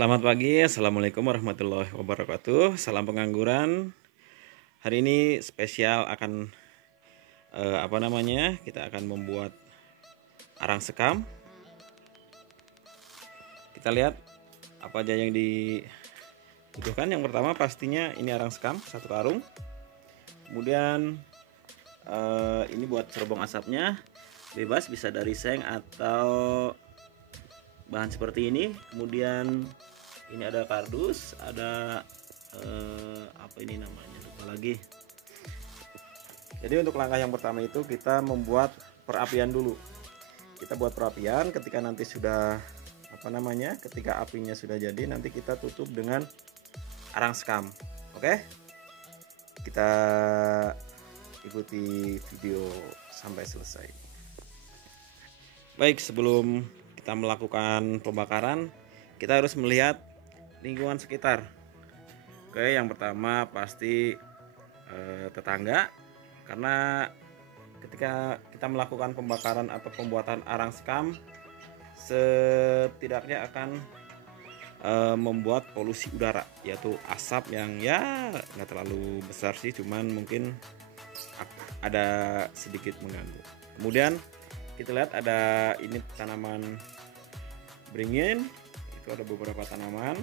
Selamat pagi, Assalamualaikum warahmatullahi wabarakatuh. Salam pengangguran. Hari ini spesial akan kita akan membuat arang sekam. Kita lihat apa aja yang dibutuhkan. Yang pertama pastinya ini arang sekam 1 karung. Kemudian ini buat cerobong asapnya, bebas bisa dari seng atau bahan seperti ini. Kemudian ini ada kardus, ada apa ini namanya, lupa lagi. Jadi untuk langkah yang pertama itu kita membuat perapian dulu. Kita buat perapian, ketika nanti sudah ketika apinya sudah jadi, nanti kita tutup dengan arang sekam. Oke, kita ikuti video sampai selesai. Baik, sebelum kita melakukan pembakaran, kita harus melihat lingkungan sekitar. Oke, yang pertama pasti tetangga, karena ketika kita melakukan pembakaran atau pembuatan arang sekam, setidaknya akan membuat polusi udara, yaitu asap yang ya nggak terlalu besar sih, cuman mungkin ada sedikit mengganggu. Kemudian kita lihat ada ini tanaman beringin, itu ada beberapa tanaman.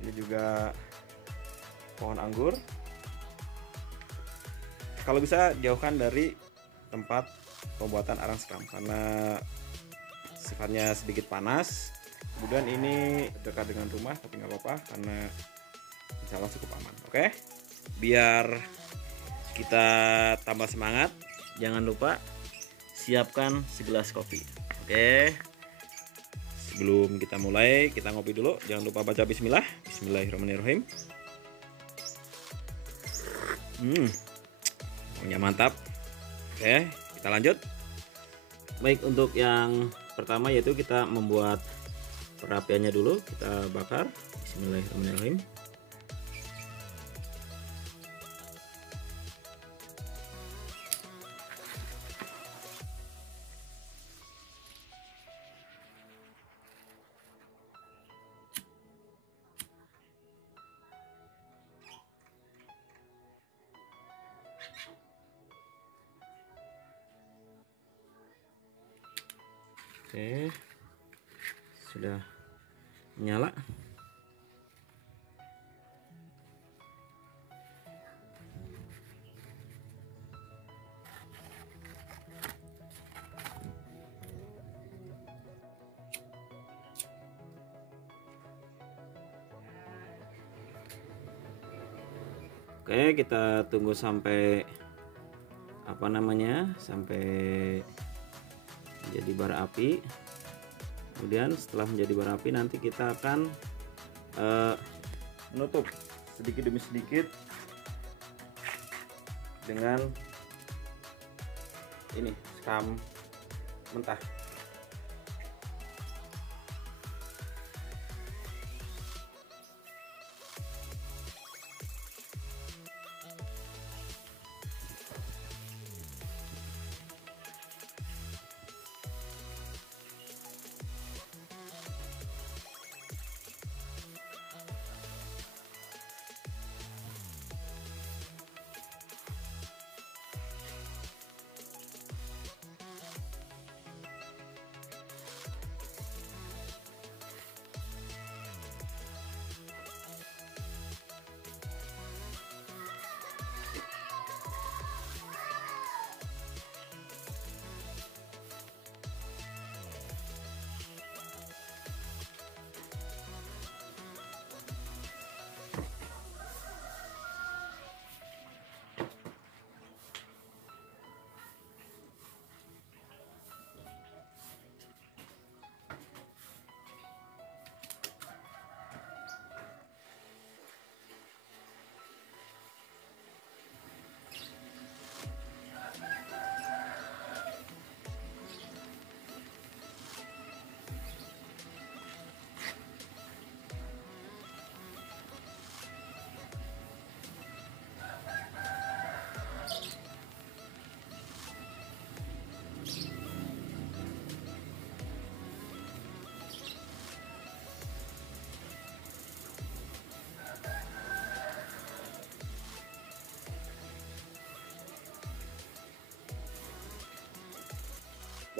Ini juga pohon anggur. Kalau bisa jauhkan dari tempat pembuatan arang sekam karena sifatnya sedikit panas. Kemudian ini dekat dengan rumah, tapi nggak apa-apa karena insya Allah cukup aman. Oke, biar kita tambah semangat, jangan lupa siapkan segelas kopi. Oke, sebelum kita mulai, kita ngopi dulu. Jangan lupa baca bismillah. Bismillahirrahmanirrahim. Pokoknya mantap. Oke, kita lanjut. Baik, untuk yang pertama yaitu kita membuat perapiannya dulu. Kita bakar. Bismillahirrahmanirrahim. Oke, sudah menyala. Oke, kita tunggu sampai sampai menjadi bara api. Kemudian setelah menjadi bara api, nanti kita akan menutup sedikit demi sedikit dengan ini sekam mentah.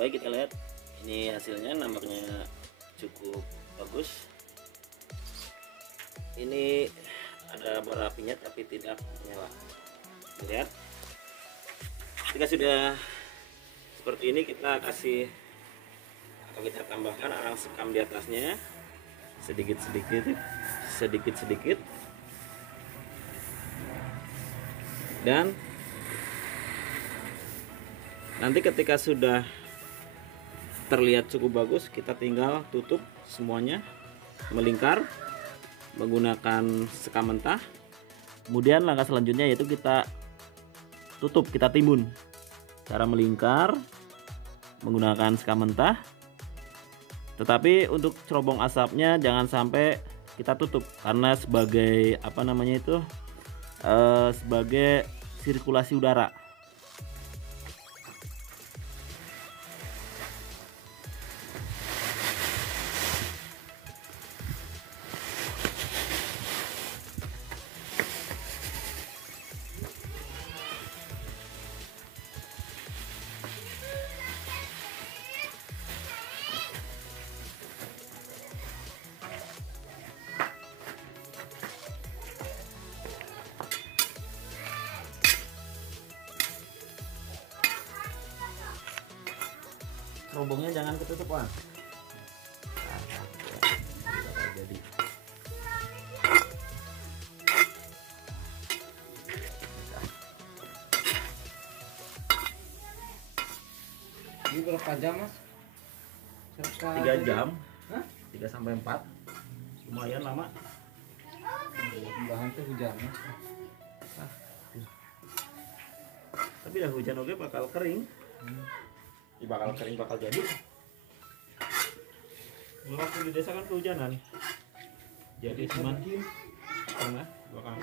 Baik, kita lihat ini hasilnya, nampaknya cukup bagus. Ini ada bara apinya tapi tidak menyala. Lihat, ketika sudah seperti ini kita kasih atau kita tambahkan arang sekam di atasnya sedikit-sedikit, dan nanti ketika sudah terlihat cukup bagus, kita tinggal tutup semuanya melingkar menggunakan sekam mentah. Kemudian langkah selanjutnya yaitu kita tutup, kita timbun. Cara melingkar menggunakan sekam mentah. Tetapi untuk cerobong asapnya jangan sampai kita tutup, karena sebagai apa namanya itu sebagai sirkulasi udara. Cerobongnya jangan ketutup, Wan. Jadi ini berapa jam, Mas? 3 jam. Hah? 3 sampai 4. Lumayan lama. Bahan tuh hujan, Mas. Tapi dah hujan oke bakal kering. Bakal kering, bakal jadi. Waktu di desa kan kehujanan, jadi cuman tengah belakang,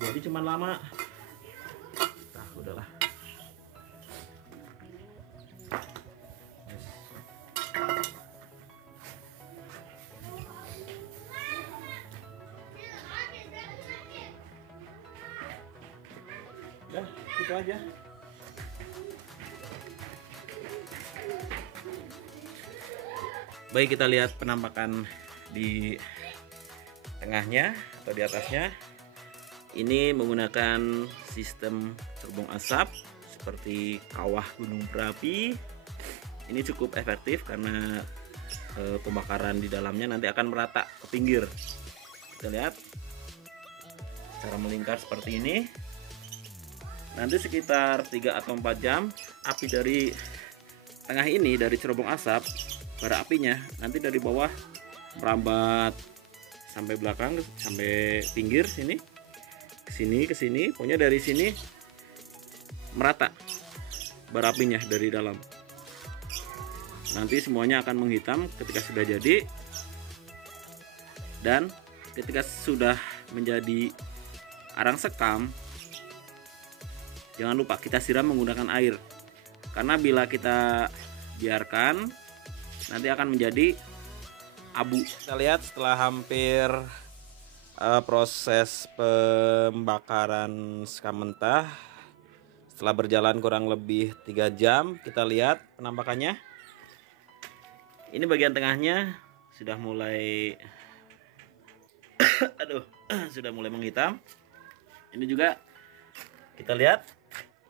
jadi cuman lama. Nah, udahlah. Udah, gitu aja. Baik, kita lihat penampakan di tengahnya atau di atasnya. Ini menggunakan sistem cerobong asap seperti kawah gunung berapi. Ini cukup efektif karena pembakaran di dalamnya nanti akan merata ke pinggir. Kita lihat cara melingkar seperti ini. Nanti sekitar 3 atau 4 jam api dari tengah ini, dari cerobong asap, bara apinya nanti dari bawah merambat sampai belakang, sampai pinggir sini, ke sini, pokoknya dari sini merata bara apinya dari dalam. Nanti semuanya akan menghitam ketika sudah jadi, dan ketika sudah menjadi arang sekam, jangan lupa kita siram menggunakan air, karena bila kita biarkan nanti akan menjadi abu. Kita lihat setelah hampir proses pembakaran sekam mentah, setelah berjalan kurang lebih 3 jam, kita lihat penampakannya. Ini bagian tengahnya sudah mulai sudah mulai menghitam. Ini juga kita lihat,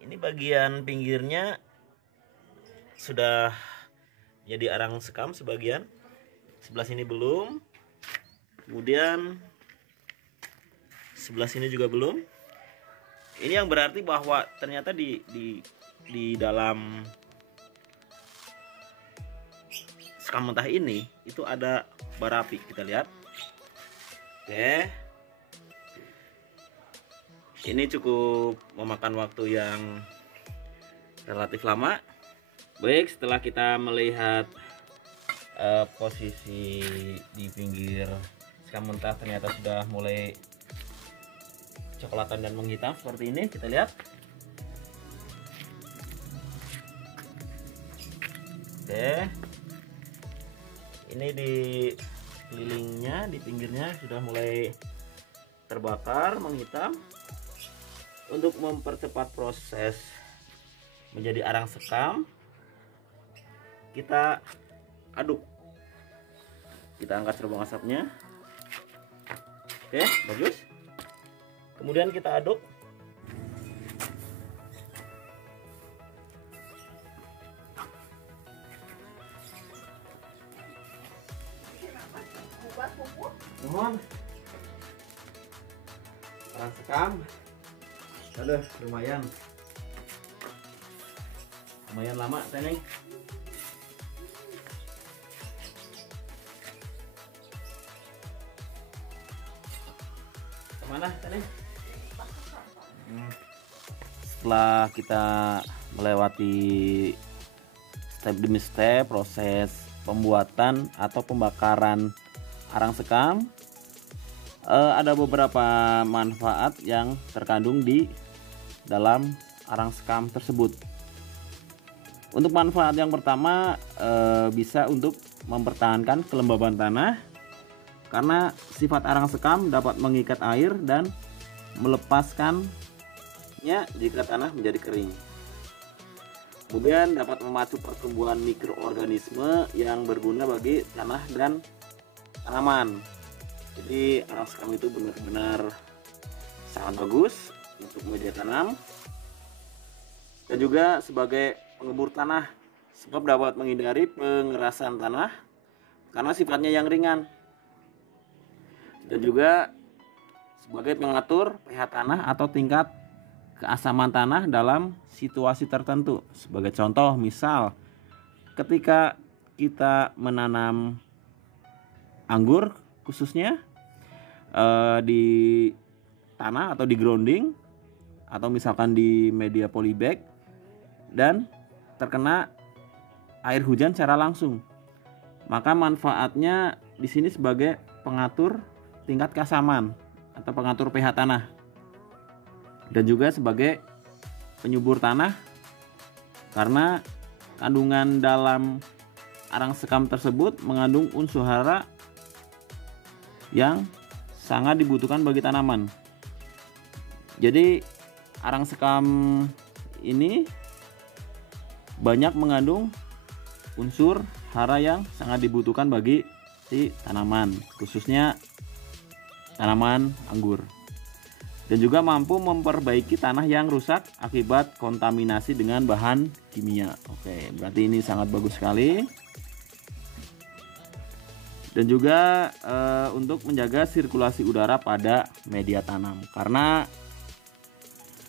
ini bagian pinggirnya sudah jadi arang sekam sebagian, sebelah sini belum, kemudian sebelah sini juga belum. Ini yang berarti bahwa ternyata di dalam sekam mentah ini itu ada bara api. Kita lihat. Oke, ini cukup memakan waktu yang relatif lama. Baik, setelah kita melihat posisi di pinggir sekam mentah ternyata sudah mulai coklatan dan menghitam seperti ini, kita lihat. Oke, ini di sekelilingnya, di pinggirnya sudah mulai terbakar, menghitam. Untuk mempercepat proses menjadi arang sekam, kita aduk. Kita angkat cerobong asapnya. Oke, bagus. Kemudian kita aduk. Mohon. Arang sekam. Aduh, lumayan lama Teneng. Kemana Teneng? Setelah kita melewati step demi step proses pembuatan atau pembakaran arang sekam, ada beberapa manfaat yang terkandung di dalam arang sekam tersebut. Untuk manfaat yang pertama, bisa untuk mempertahankan kelembaban tanah, karena sifat arang sekam dapat mengikat air dan melepaskannya jika tanah menjadi kering. Kemudian dapat memacu pertumbuhan mikroorganisme yang berguna bagi tanah dan tanaman. Jadi arang sekam itu benar-benar sangat bagus untuk media tanam dan juga sebagai pengembur tanah, sebab dapat menghindari pengerasan tanah karena sifatnya yang ringan, dan juga sebagai pengatur pH tanah atau tingkat keasaman tanah dalam situasi tertentu. Sebagai contoh, misal ketika kita menanam anggur khususnya di tanah atau di grounding, atau misalkan di media polybag dan terkena air hujan secara langsung, maka manfaatnya di sini sebagai pengatur tingkat keasaman atau pengatur pH tanah, dan juga sebagai penyubur tanah, karena kandungan dalam arang sekam tersebut mengandung unsur hara yang sangat dibutuhkan bagi tanaman. Jadi arang sekam ini banyak mengandung unsur hara yang sangat dibutuhkan bagi si tanaman, khususnya tanaman anggur, dan juga mampu memperbaiki tanah yang rusak akibat kontaminasi dengan bahan kimia. Oke, berarti ini sangat bagus sekali. Dan juga untuk menjaga sirkulasi udara pada media tanam, karena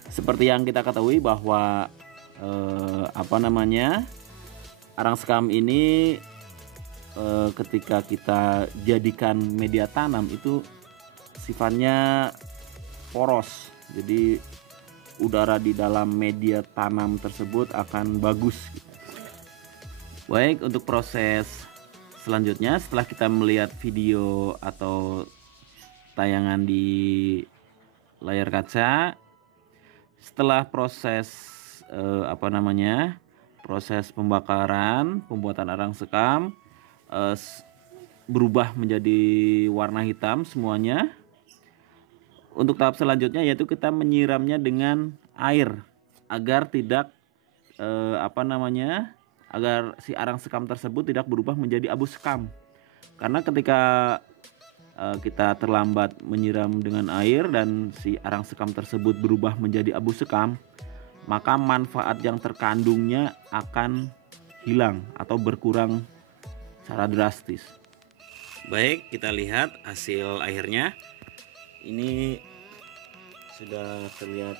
seperti yang kita ketahui bahwa arang sekam ini ketika kita jadikan media tanam itu sifatnya poros, jadi udara di dalam media tanam tersebut akan bagus. Baik, untuk proses selanjutnya setelah kita melihat video atau tayangan di layar kaca, setelah proses proses pembakaran, pembuatan arang sekam berubah menjadi warna hitam semuanya. Untuk tahap selanjutnya yaitu kita menyiramnya dengan air agar tidak agar si arang sekam tersebut tidak berubah menjadi abu sekam. Karena ketika kita terlambat menyiram dengan air dan si arang sekam tersebut berubah menjadi abu sekam, maka manfaat yang terkandungnya akan hilang atau berkurang secara drastis. Baik, kita lihat hasil akhirnya. Ini sudah terlihat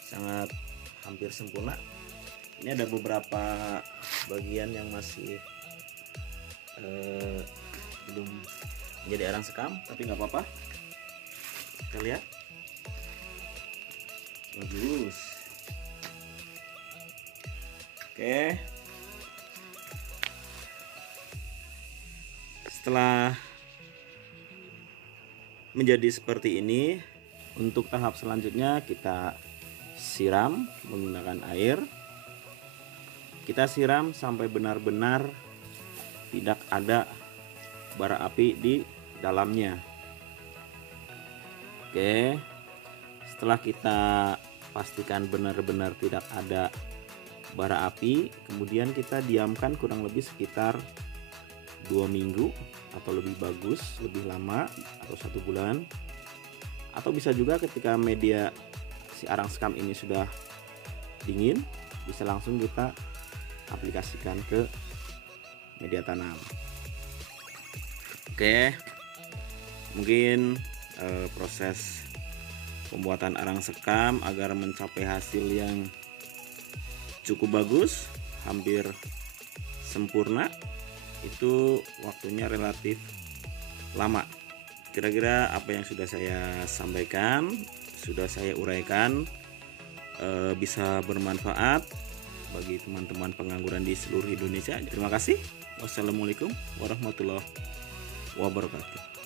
sangat hampir sempurna. Ini ada beberapa bagian yang masih belum menjadi arang sekam, tapi nggak apa-apa. Kita lihat, bagus. Oke, setelah menjadi seperti ini, untuk tahap selanjutnya kita siram menggunakan air. Kita siram sampai benar-benar tidak ada bara api di dalamnya. Oke, setelah kita pastikan benar-benar tidak ada bara api, kemudian kita diamkan kurang lebih sekitar 2 minggu atau lebih bagus lebih lama atau 1 bulan, atau bisa juga ketika media si arang sekam ini sudah dingin bisa langsung kita aplikasikan ke media tanam. Oke, mungkin proses pembuatan arang sekam agar mencapai hasil yang cukup bagus, hampir sempurna, itu waktunya relatif lama. Kira-kira apa yang sudah saya sampaikan, sudah saya uraikan, bisa bermanfaat bagi teman-teman pengangguran di seluruh Indonesia. Terima kasih. Wassalamualaikum warahmatullahi wabarakatuh.